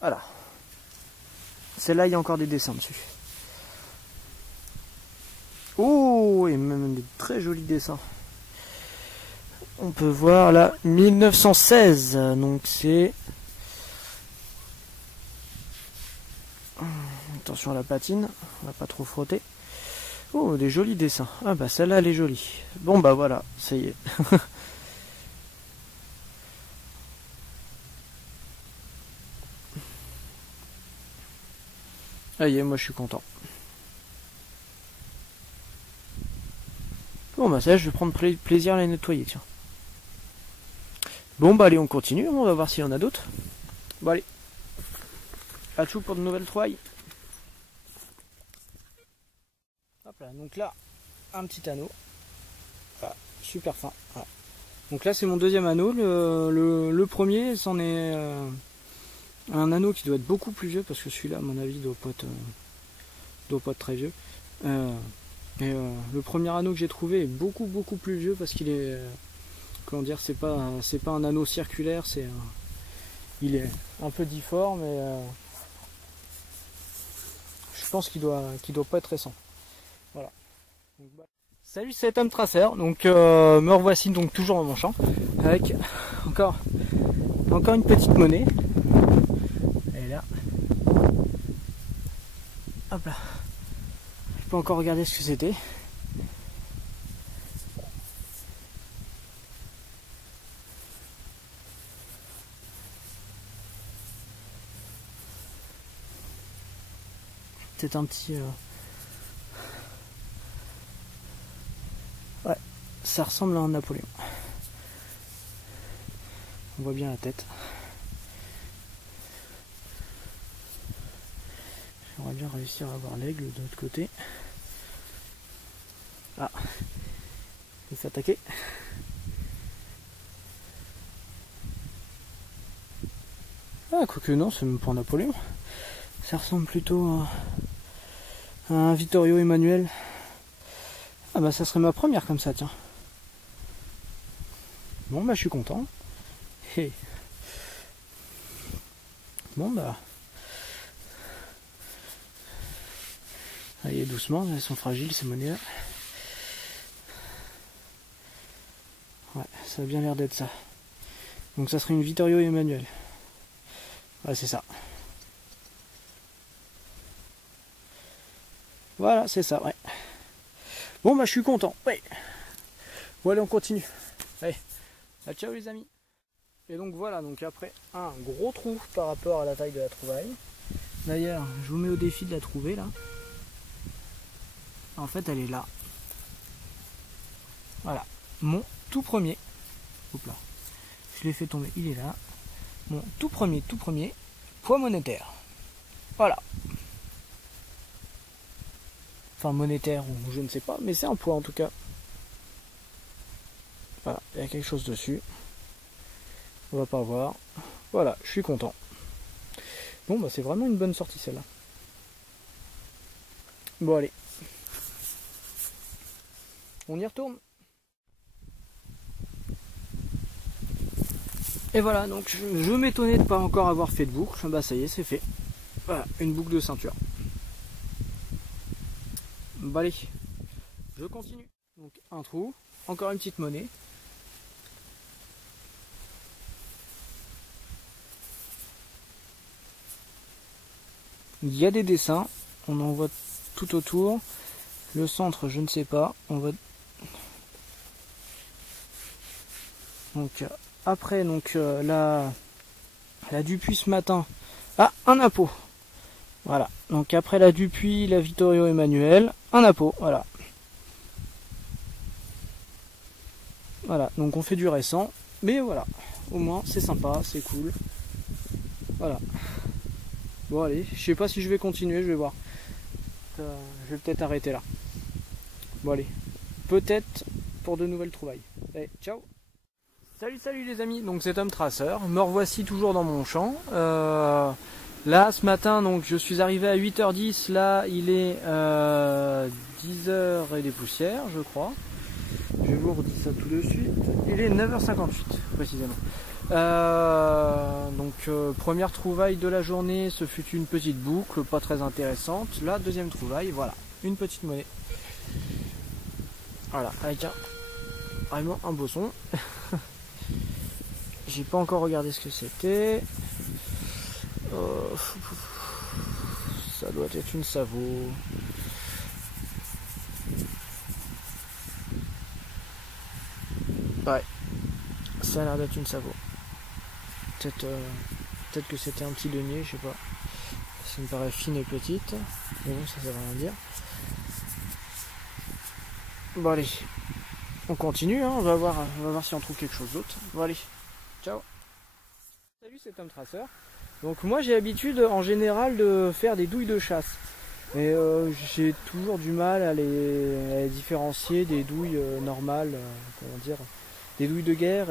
Voilà. Celle-là, il y a encore des dessins dessus. Oh, et même des très jolis dessins. On peut voir là 1916, donc c'est... Attention à la patine, on va pas trop frotter. Oh, des jolis dessins. Ah bah celle-là elle est jolie. Bon bah voilà, ça y est. Ça y est, moi je suis content. Bon bah ça, je vais prendre plaisir à les nettoyer, tiens. Bon bah allez, on continue, on va voir s'il y en a d'autres. Bon allez. À tout pour de nouvelles trouvailles. Hop là, donc là, un petit anneau. Voilà, super fin. Voilà. Donc là c'est mon deuxième anneau. Le premier, c'en est un anneau qui doit être beaucoup plus vieux, parce que celui-là à mon avis doit pas être très vieux. Le premier anneau que j'ai trouvé est beaucoup plus vieux, parce qu'il est, comment dire, c'est pas un anneau circulaire, il est un peu difforme, et je pense qu'il doit pas être récent. Voilà. Donc, bah. Salut, c'est Tom Tracer. Donc me revoici donc toujours dans mon champ avec encore une petite monnaie. Elle est là. Hop là. Je peux encore regarder ce que c'était. C'est un petit... Ouais, ça ressemble à un Napoléon. On voit bien la tête. J'aimerais bien réussir à avoir l'aigle de l'autre côté. Ah, il s'est attaqué. Ah, quoique non, c'est même pas un Napoléon. Ça ressemble plutôt à un Vittorio Emanuele. Ah bah ça serait ma première comme ça, tiens. Bon bah je suis content. Hey. Bon bah... Allez, doucement, elles sont fragiles ces monnaies là. Ouais, ça a bien l'air d'être ça. Donc ça serait une Vittorio Emanuele. Ouais, c'est ça. Voilà, c'est ça, ouais. Bon bah je suis content. Ouais. Bon allez, on continue. Allez, ciao les amis. Et donc voilà, donc après un gros trou par rapport à la taille de la trouvaille. D'ailleurs, je vous mets au défi de la trouver là. En fait, elle est là. Voilà, mon tout premier. Hop là. Je l'ai fait tomber, il est là. Mon tout premier poids monétaire. Voilà. Enfin monétaire ou je ne sais pas, mais c'est un poids en tout cas. Voilà, il y a quelque chose dessus. On va pas voir. Voilà, je suis content. Bon bah c'est vraiment une bonne sortie celle-là. Bon allez. On y retourne. Et voilà, donc je m'étonnais de ne pas encore avoir fait de boucle. Bah ça y est, c'est fait. Voilà, une boucle de ceinture. Bah allez, je continue. Donc un trou, encore une petite monnaie. Il y a des dessins, on en voit tout autour. Le centre, je ne sais pas. On va... Donc après, donc la Dupuis ce matin. Ah, un Apo. Voilà. Donc après la Dupuis, la Vittorio Emanuele, un Apo. Voilà. Voilà. Donc on fait du récent, mais voilà. Au moins c'est sympa, c'est cool. Voilà. Bon allez, je sais pas si je vais continuer, je vais voir. Je vais peut-être arrêter là. Bon allez, peut-être pour de nouvelles trouvailles. Allez, ciao. Salut les amis, donc c'est Tom Tracer. Me revoici toujours dans mon champ. Là ce matin, donc je suis arrivé à 8h10. Là il est 10h et des poussières, je crois. Je vous redis ça tout de suite. Il est 9h58 précisément. Première trouvaille de la journée, ce fut une petite boucle, pas très intéressante. La deuxième trouvaille, voilà, une petite monnaie. Voilà, avec vraiment un beau son. J'ai pas encore regardé ce que c'était. Ça doit être une Savo. Ouais, ça a l'air d'être une Savo. Peut-être que c'était un petit denier, je sais pas. Ça me paraît fine et petite. Mais bon, ça veut rien dire. Bon allez, on continue, hein, on va voir si on trouve quelque chose d'autre. Bon allez, ciao. Salut, c'est Tom Tracer. Donc moi j'ai l'habitude en général de faire des douilles de chasse. Mais j'ai toujours du mal à les différencier des douilles normales, comment dire, des douilles de guerre,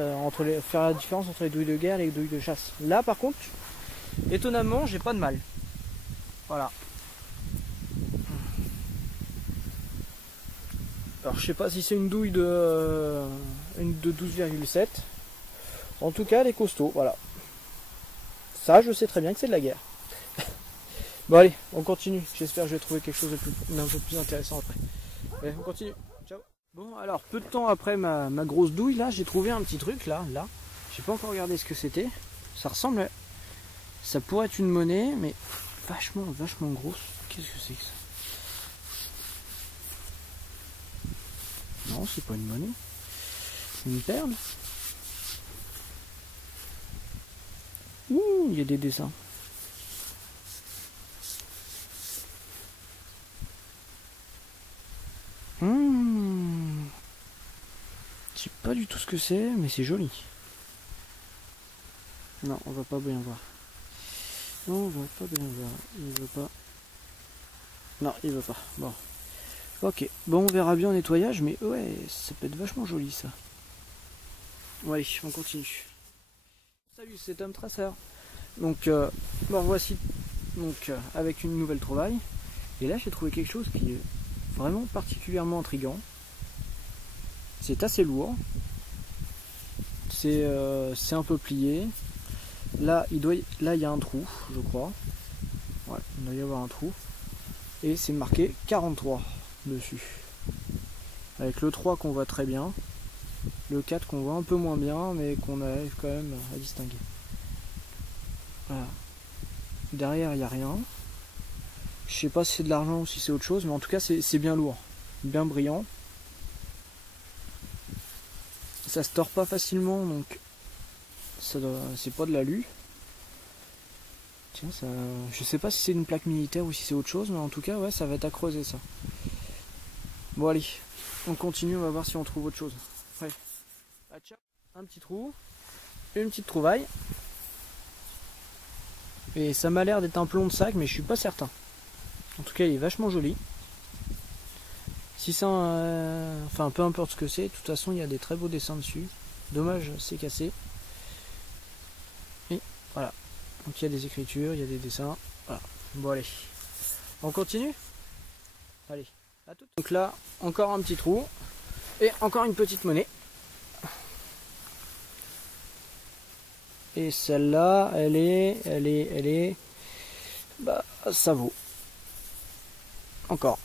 faire la différence entre les douilles de guerre et les douilles de chasse. Là par contre, étonnamment, j'ai pas de mal. Voilà. Alors je sais pas si c'est une douille de 12,7. En tout cas elle est costaud, voilà. Ça je sais très bien que c'est de la guerre. Bon allez, on continue. J'espère que je vais trouver quelque chose d'un peu plus intéressant après. Allez, on continue. Ciao. Bon alors peu de temps après ma grosse douille là, j'ai trouvé un petit truc là. J'ai pas encore regardé ce que c'était. Ça ressemble. Ça pourrait être une monnaie, mais vachement grosse. Qu'est-ce que c'est que ça? Non, c'est pas une monnaie. C'est une perle. Ouh, il y a des dessins. Je sais pas du tout ce que c'est, mais c'est joli. Non, on va pas bien voir. Non, on va pas bien voir. Il veut pas. Non, il veut pas. Bon. Ok. Bon, on verra bien au nettoyage, mais ouais, ça peut être vachement joli ça. Ouais, on continue. Salut, c'est Tom Tracer. Donc, bon, voici avec une nouvelle trouvaille. Et là, j'ai trouvé quelque chose qui est vraiment particulièrement intriguant. C'est assez lourd. C'est un peu plié. Là, il y a un trou, je crois. Ouais, il doit y avoir un trou. Et c'est marqué 43 dessus. Avec le 3 qu'on voit très bien. Le 4 qu'on voit un peu moins bien, mais qu'on arrive quand même à distinguer. Voilà. Derrière, il n'y a rien. Je sais pas si c'est de l'argent ou si c'est autre chose, mais en tout cas, c'est bien lourd. Bien brillant. Ça se tord pas facilement, donc c'est pas de l'alu. Tiens, ça, je sais pas si c'est une plaque militaire ou si c'est autre chose, mais en tout cas, ouais, ça va être à creuser ça. Bon allez, on continue, on va voir si on trouve autre chose. Ouais. Ah, tiens, un petit trou, une petite trouvaille. Et ça m'a l'air d'être un plomb de sac, mais je suis pas certain. En tout cas, il est vachement joli. Si c'est enfin, peu importe ce que c'est, de toute façon, il y a des très beaux dessins dessus. Dommage, c'est cassé. Et voilà. Donc il y a des écritures, il y a des dessins. Voilà. Bon allez. On continue? Allez, à tout. Donc là, encore un petit trou. Et encore une petite monnaie. Et celle-là, elle est. Bah, ça vaut. Encore.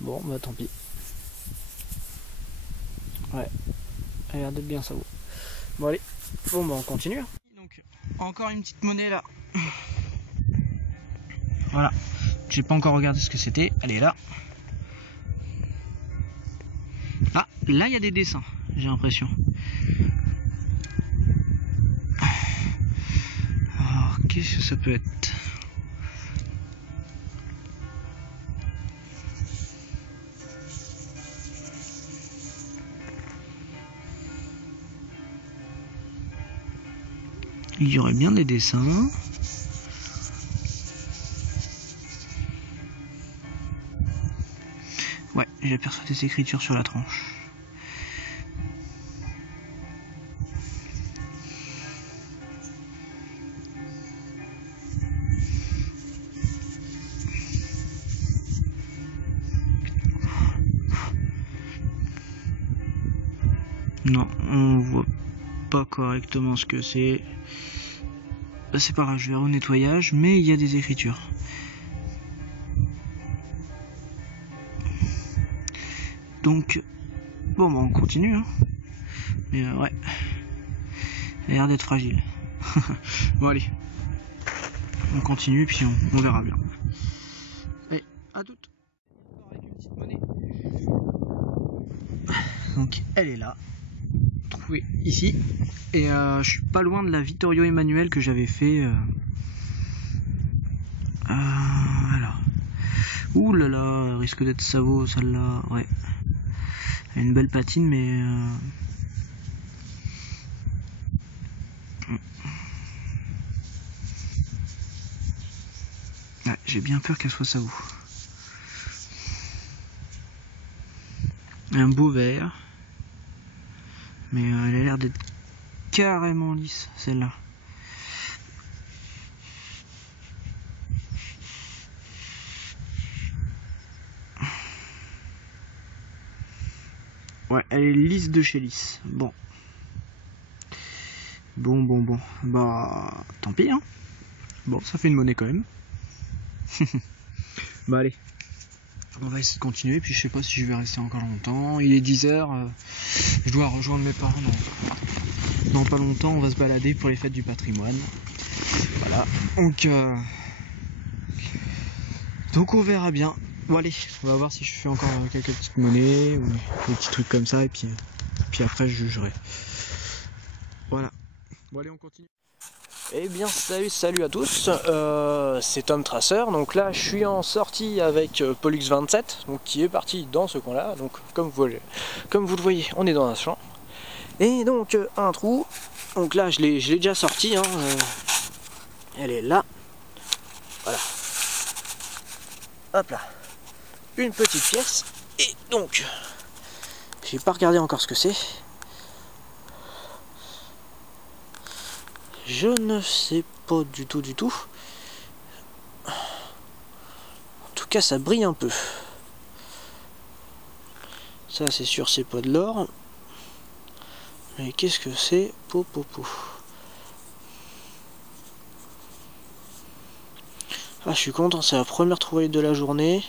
Bon, bah tant pis. Ouais. Elle a l'air d'être bien, ça vaut. Bon allez. Bon bah on continue. Donc encore une petite monnaie là. Voilà. J'ai pas encore regardé ce que c'était. Elle est là. Ah, là il y a des dessins, j'ai l'impression. Alors qu'est-ce que ça peut être? Il y aurait bien des dessins. Ouais, j'aperçois des écritures sur la tranche. Non, on voit pas correctement ce que c'est. C'est pas grave, je vais au nettoyage, mais il y a des écritures. Donc, bon, bah on continue. Hein. Mais ouais, il a l'air d'être fragile. Bon, allez, on continue, puis on verra bien. Allez, à toutes. Avec une petite monnaie. Donc, elle est là, trouvée ici. Et je suis pas loin de la Vittorio Emanuele que j'avais fait. Alors. Ouh là là, elle risque d'être Savo celle-là. Ouais. Elle a une belle patine, mais. Ouais, j'ai bien peur qu'elle soit Savo. Un beau vert. Mais elle a l'air d'être carrément lisse, celle-là. Ouais, elle est lisse de chez lisse. Bon. Bon. Bah, tant pis, hein. Bon, ça fait une monnaie quand même. Bah, allez. On va essayer de continuer, puis je sais pas si je vais rester encore longtemps. Il est 10h. Je dois rejoindre mes parents dans pas longtemps. On va se balader pour les fêtes du patrimoine. Voilà. Donc on verra bien. Bon, allez, on va voir si je fais encore quelques petites monnaies ou des petits trucs comme ça, et puis après je jugerai. Voilà. Bon, allez, on continue. Eh bien, salut à tous, c'est Tom Tracer. Donc là, je suis en sortie avec Pollux 27, donc qui est parti dans ce coin-là. Donc comme vous le voyez, on est dans un champ. Et donc un trou. Donc là, je l'ai déjà sorti. Hein, elle est là. Voilà. Hop là. Une petite pièce. Et donc, j'ai pas regardé encore ce que c'est. Je ne sais pas du tout. En tout cas, ça brille un peu. Ça, c'est sûr, c'est pas de l'or. Mais qu'est-ce que c'est? Ah, je suis content, c'est la première trouvaille de la journée.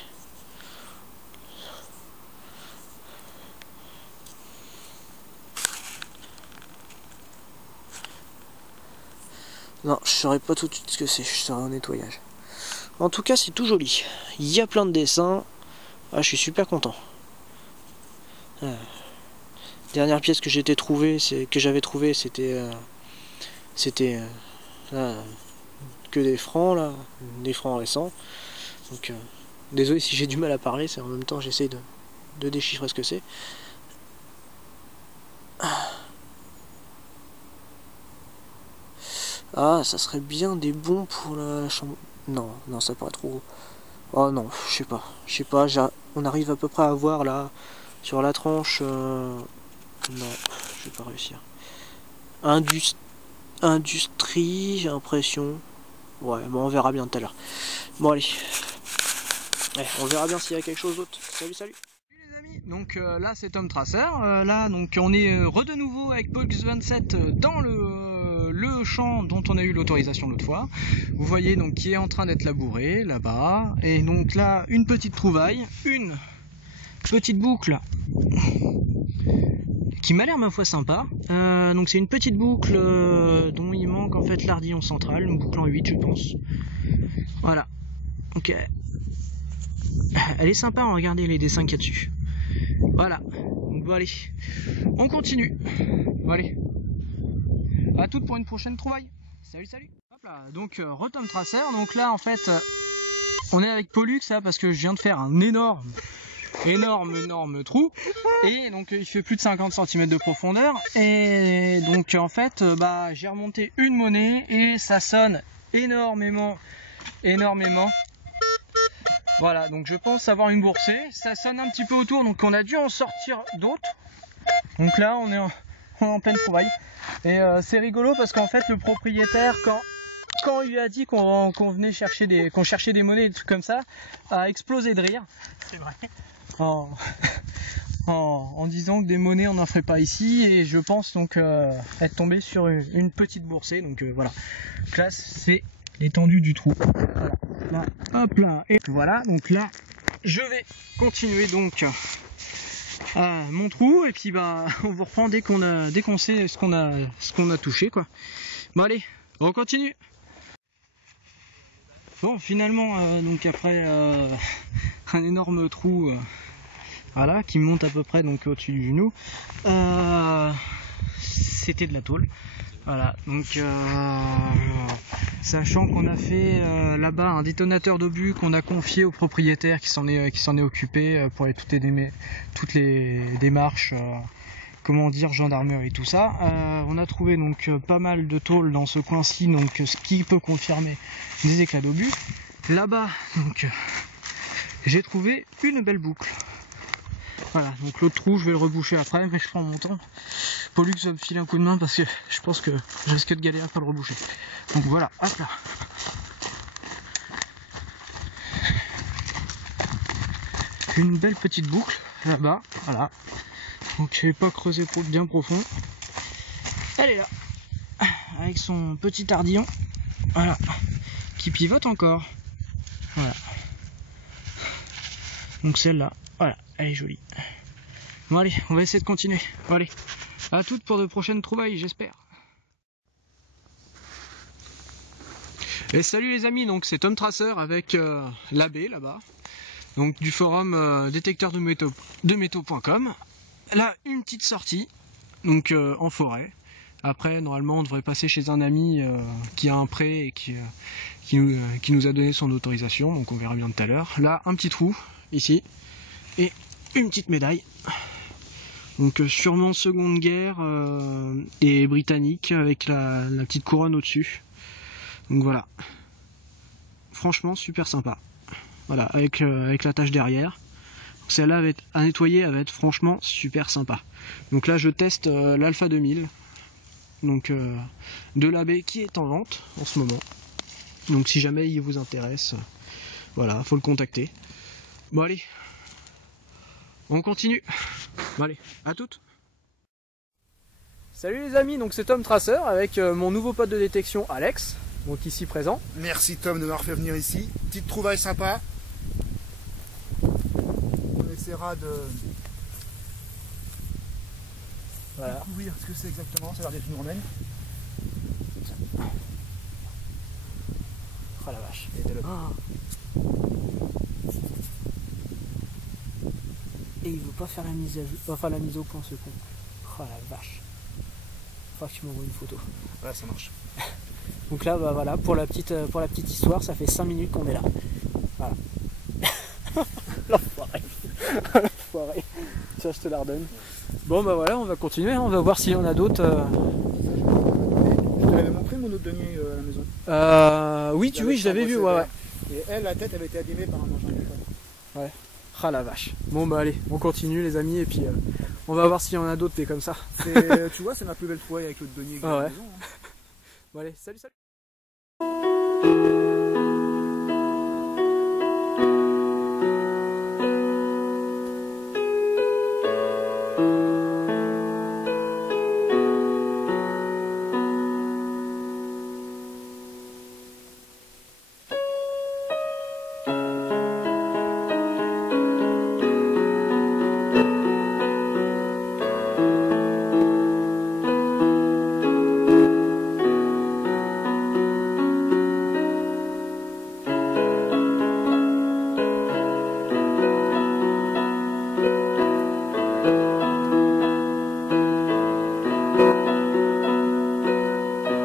Non, je saurais pas tout de suite ce que c'est, je saurais un nettoyage. En tout cas, c'est tout joli. Il y a plein de dessins. Ah, je suis super content. Dernière pièce que j'avais trouvée, c'était que des francs là, des francs récents. Donc désolé si j'ai du mal à parler, c'est en même temps j'essaie de déchiffrer ce que c'est. Ah, ça serait bien des bons pour la chambre. Non, ça paraît trop gros. Oh non, je sais pas, on arrive à peu près à voir là, sur la tranche. Non, je vais pas réussir. Industrie, j'ai l'impression. Ouais, bon, on verra bien tout à l'heure. Bon, allez. Ouais, on verra bien s'il y a quelque chose d'autre. Salut les amis, donc là c'est Tom Tracer. Là, donc on est de nouveau avec Pollux 27 dans le champ dont on a eu l'autorisation l'autre fois. Vous voyez donc qui est en train d'être labouré là-bas. Et donc là, une petite trouvaille, une petite boucle qui m'a l'air ma foi sympa. Donc c'est une petite boucle dont il manque en fait l'ardillon central, une boucle en 8 je pense. Voilà. Ok. Elle est sympa, regardez les dessins qu'il y a dessus. Voilà. Donc bon allez, on continue. Bon allez. À toutes pour une prochaine trouvaille. Salut. Hop là, donc Tom Tracer. Donc là en fait on est avec Pollux là parce que je viens de faire un énorme trou, et donc il fait plus de 50 cm de profondeur, et donc en fait j'ai remonté une monnaie et ça sonne énormément. Voilà, donc je pense avoir une boursée, ça sonne un petit peu autour, donc on a dû en sortir d'autres. Donc là on est en pleine trouvaille, et c'est rigolo parce qu'en fait le propriétaire, quand il lui a dit qu'on venait chercher qu'on cherchait des monnaies et des trucs comme ça, a explosé de rire. C'est vrai. en disant que des monnaies on n'en ferait pas ici, et je pense donc être tombé sur une petite boursée. Donc voilà, donc là c'est l'étendue du trou. Voilà. Là, hop là, et voilà. Donc là, je vais continuer donc mon trou, et puis bah on vous reprend dès qu'on sait ce qu'on a touché quoi. Bon allez, on continue. Bon finalement donc après un énorme trou voilà, qui monte à peu près donc au-dessus du genou, c'était de la tôle. Voilà, donc sachant qu'on a fait là-bas un détonateur d'obus qu'on a confié au propriétaire qui s'en est occupé pour toutes les démarches, comment dire, gendarmerie et tout ça. On a trouvé donc pas mal de tôle dans ce coin-ci, donc ce qui peut confirmer des éclats d'obus. Là-bas, donc j'ai trouvé une belle boucle. Voilà, donc l'autre trou, je vais le reboucher après, mais je prends mon temps. Pour lui que ça me file un coup de main parce que je pense que je risque de galérer pour le reboucher. Donc voilà, hop là. Une belle petite boucle là-bas, voilà. Donc je vais pas creuser bien profond. Elle est là, avec son petit ardillon, voilà, qui pivote encore. Voilà. Donc celle-là, voilà, elle est jolie. Bon allez, on va essayer de continuer. Bon allez, à toutes pour de prochaines trouvailles, j'espère. Et salut les amis, donc c'est Tom Tracer avec l'abbé là-bas, donc du forum détecteur de métaux.com. Là, une petite sortie, donc en forêt. Après, normalement, on devrait passer chez un ami qui a un prêt et qui nous a donné son autorisation, donc on verra bien tout à l'heure. Là, un petit trou, ici, et une petite médaille. Donc sûrement Seconde Guerre et britannique, avec la petite couronne au-dessus. Donc voilà. Franchement, super sympa. Voilà, avec la tâche derrière. Celle-là à nettoyer, elle va être franchement super sympa. Donc là, je teste l'Alpha 2000. Donc de l'abbé qui est en vente en ce moment. Donc si jamais il vous intéresse, voilà, faut le contacter. Bon allez, on continue. Bon allez, à toutes. Salut les amis, donc c'est Tom Tracer avec mon nouveau pote de détection Alex, donc ici présent. Merci Tom de m'avoir fait venir ici. Petite trouvaille sympa. On essaiera de découvrir ce que c'est exactement. Ça a l'air d'être une romaine. Oh la vache. Et il veut pas faire la mise au point ce con. Oh la vache. Faut que tu m'envoies une photo. Ouais, ça marche. Donc là, bah voilà, pour la petite histoire, ça fait 5 minutes qu'on est là. Voilà. L'enfoiré. L'enfoiré. Tiens, je te la redonne. Bon bah voilà, on va continuer, hein. On va voir s'il y en a d'autres. Je te l'avais montré mon autre denier à la maison. Oui, je l'avais vu, ouais. Et elle, la tête avait été abîmée par un engin de métal. Ouais. Ah la vache. Bon bah allez, on continue les amis, et puis on va voir s'il y en a d'autres des comme ça. Tu vois, c'est ma plus belle trouvaille avec l'autre denier que j'ai à la maison. Hein. Bon allez, salut.